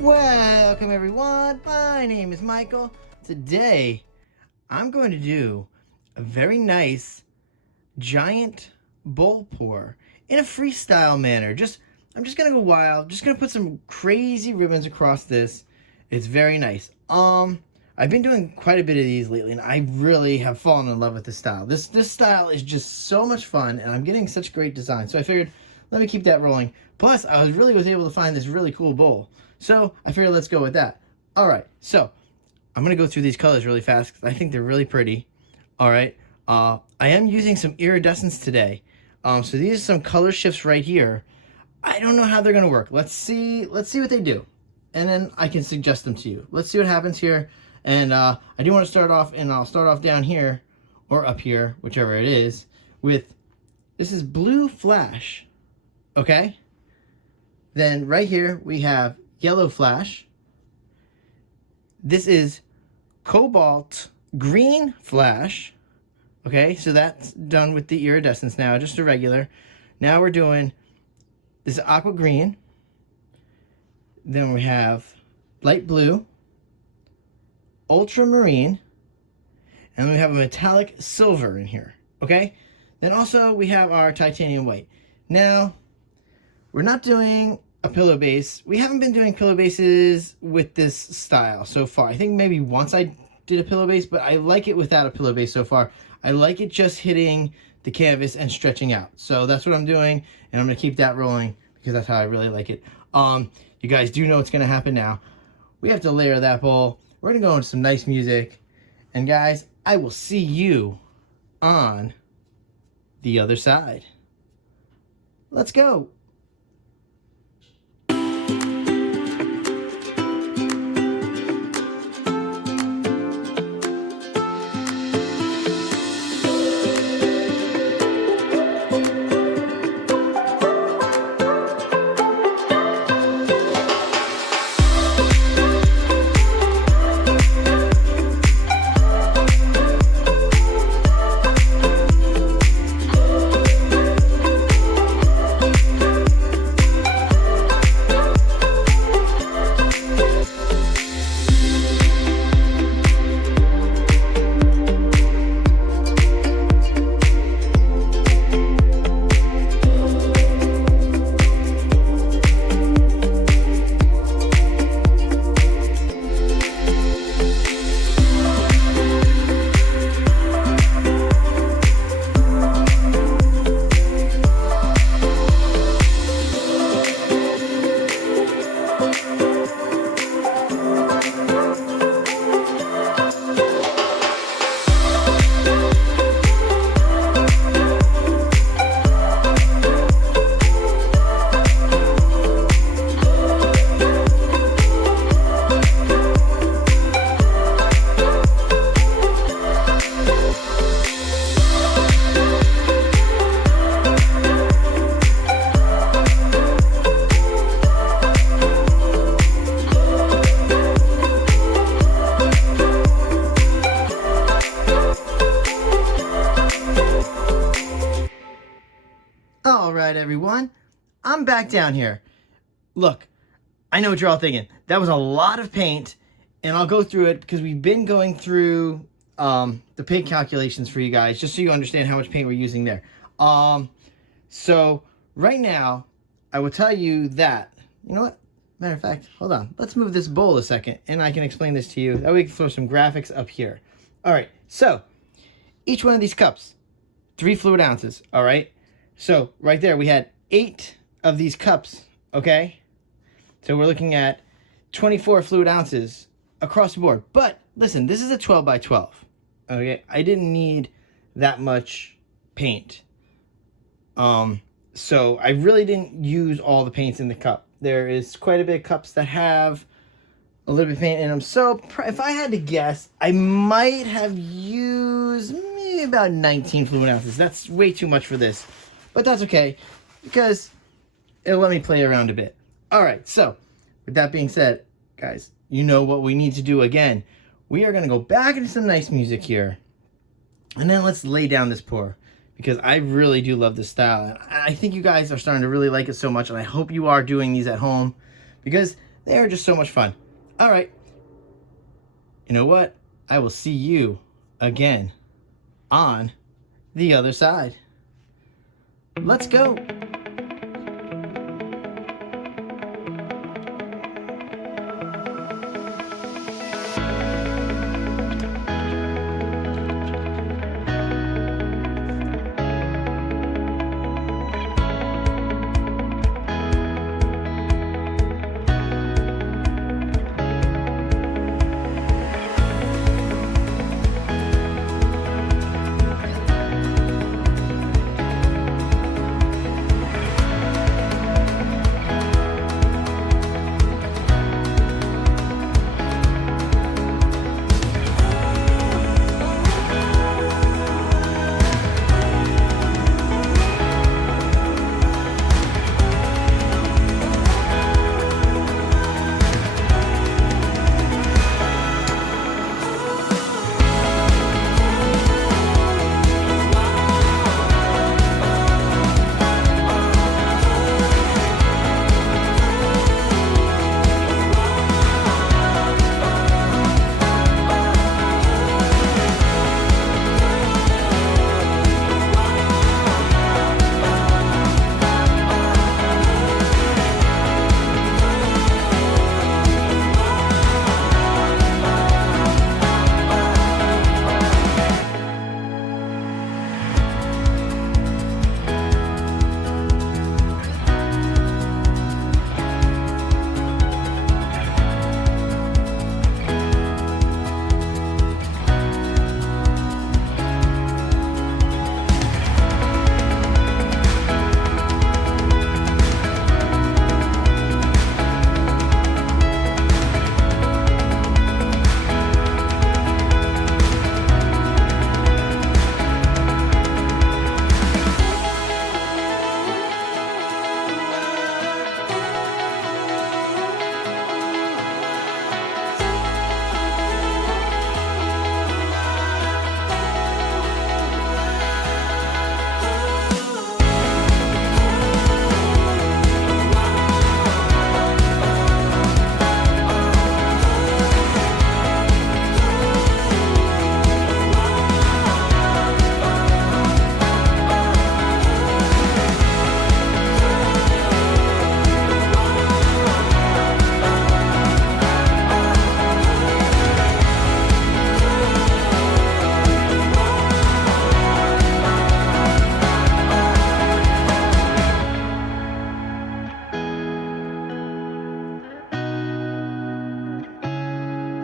Welcome everyone, my name is Michael. Today I'm going to do a very nice giant bowl pour in a freestyle manner. I'm just gonna go wild, just gonna put some crazy ribbons across this. It's very nice. I've been doing quite a bit of these lately and I really have fallen in love with this style. This style is just so much fun and I'm getting such great design. So I figured let me keep that rolling. Plus I was able to find this really cool bowl. So I figured let's go with that. All right, so I'm gonna go through these colors really fast because I think they're really pretty. All right, I am using some iridescence today. So these are some color shifts right here. I don't know how they're gonna work. Let's see what they do, and then I can suggest them to you. Let's see what happens here. And I do want to start off, and I'll start off down here or up here, whichever it is. With this is blue flash, okay. Then right here we have yellow flash. This is cobalt green flash. Okay, so that's done with the iridescence now, just a regular. Now we're doing this is aqua green. Then we have light blue, ultramarine, and we have a metallic silver in here. Okay, then also we have our titanium white. Now we're not doing a pillow base. We haven't been doing pillow bases with this style so far. I think maybe once I did a pillow base, but I like it without a pillow base so far. I like it just hitting the canvas and stretching out. So that's what I'm doing, and I'm gonna keep that rolling because that's how I really like it. You guys do know what's gonna happen now. We have to layer that bowl. We're gonna go into some nice music, and guys, I will see you on the other side. Let's go. All right, everyone, I'm back down here. Look, I know what you're all thinking. That was a lot of paint, and I'll go through it because we've been going through the paint calculations for you guys, just so you understand how much paint we're using there. So right now, I will tell you that, you know what? Matter of fact, hold on. Let's move this bowl a second, and I can explain this to you. That way we can throw some graphics up here. All right, so each one of these cups, 3 fluid ounces, all right? So right there, we had 8 of these cups, okay? So we're looking at 24 fluid ounces across the board. But listen, this is a 12 by 12, okay? I didn't need that much paint. So I really didn't use all the paints in the cup. There is quite a bit of cups that have a little bit of paint in them. So if I had to guess, I might have used maybe about 19 fluid ounces. That's way too much for this. But that's okay, because it'll let me play around a bit. All right, so with that being said, guys, you know what we need to do again. We are going to go back into some nice music here. And then let's lay down this pour, because I really do love this style. And I think you guys are starting to really like it so much, and I hope you are doing these at home, because They are just so much fun. All right. You know what? I will see you again on the other side. Let's go.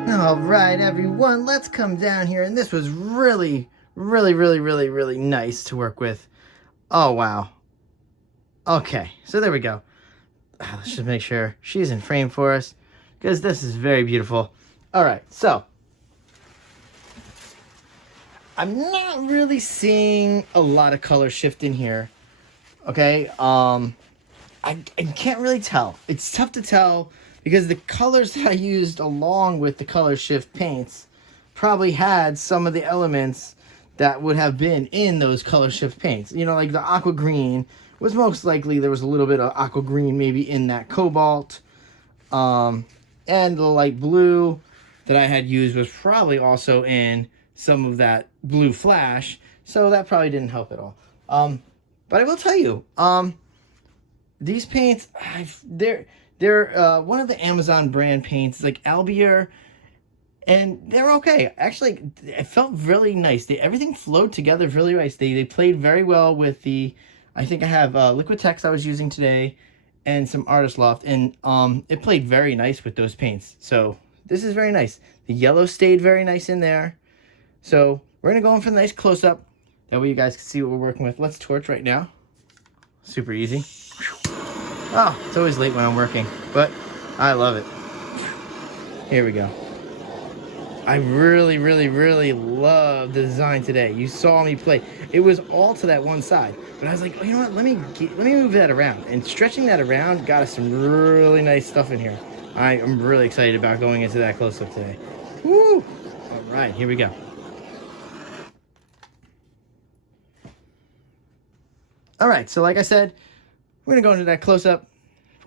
All right, everyone, let's come down here. And this was really nice to work with. Oh, wow. Okay, so there we go. Let's just make sure she's in frame for us, because this is very beautiful. All right, so I'm not really seeing a lot of color shift in here. Okay, I can't really tell. It's tough to tell because the colors that I used along with the color shift paints probably had some of the elements that would have been in those color shift paints. You know, like the aqua green was most likely there was a little bit of aqua green maybe in that cobalt. And the light blue that I had used was probably also in some of that blue flash. So that probably didn't help at all. But I will tell you, these paints, they're one of the Amazon brand paints, like abeier, and they're okay. Actually, it felt really nice. Everything flowed together really nice. They played very well with the, I think I have Liquitex I was using today, and some Artist Loft, and it played very nice with those paints. So this is very nice. The yellow stayed very nice in there. So we're gonna go in for the nice close-up. That way you guys can see what we're working with. Let's torch right now. Super easy. Oh, it's always late when I'm working, but I love it. Here we go. I really love the design today. You saw me play. It was all to that one side, but I was like, oh, you know what? Let me move that around. And stretching that around got us some really nice stuff in here. I am really excited about going into that close-up today. Woo! All right, here we go. All right, so like I said, we're gonna go into that close-up,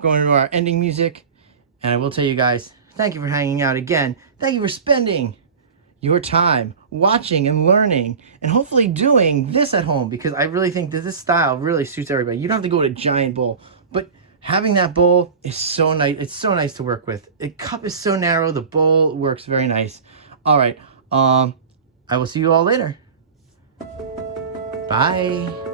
going into our ending music, And I will tell you guys, thank you for hanging out again. Thank you for spending your time watching and learning and hopefully doing this at home, because I really think that this style really suits everybody. You don't have to go with a giant bowl, but having that bowl is so nice. It's so nice to work with. The cup is so narrow. The bowl works very nice. All right. I will see you all later. Bye.